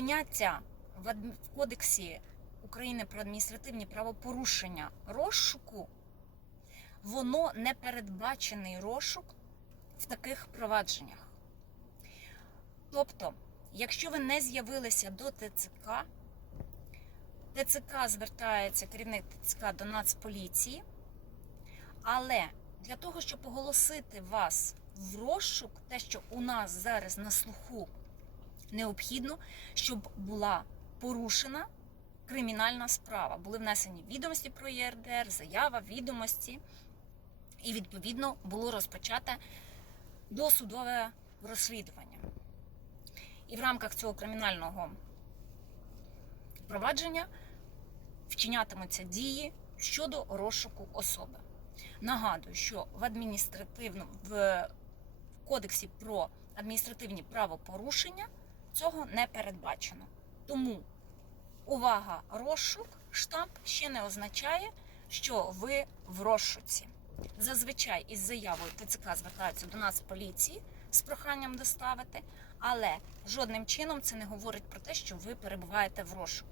поняття в Кодексі України про адміністративні правопорушення розшуку, воно не передбачений розшук в таких провадженнях. Тобто, якщо ви не з'явилися до ТЦК, ТЦК звертається керівник ТЦК до Нацполіції, але для того, щоб оголосити вас в розшук, те, що у нас зараз на слуху, необхідно, щоб була порушена кримінальна справа. Були внесені відомості про ЄРДР, заява, відомості, і відповідно було розпочате досудове розслідування. І в рамках цього кримінального провадження вчинятимуться дії щодо розшуку особи. Нагадую, що в адміністративному в кодексі про адміністративні правопорушення цього не передбачено. Тому увага, розшук, штамп ще не означає, що ви в розшуці. Зазвичай із заявою ТЦК звертаються до нас поліції з проханням доставити, але жодним чином це не говорить про те, що ви перебуваєте в розшуку.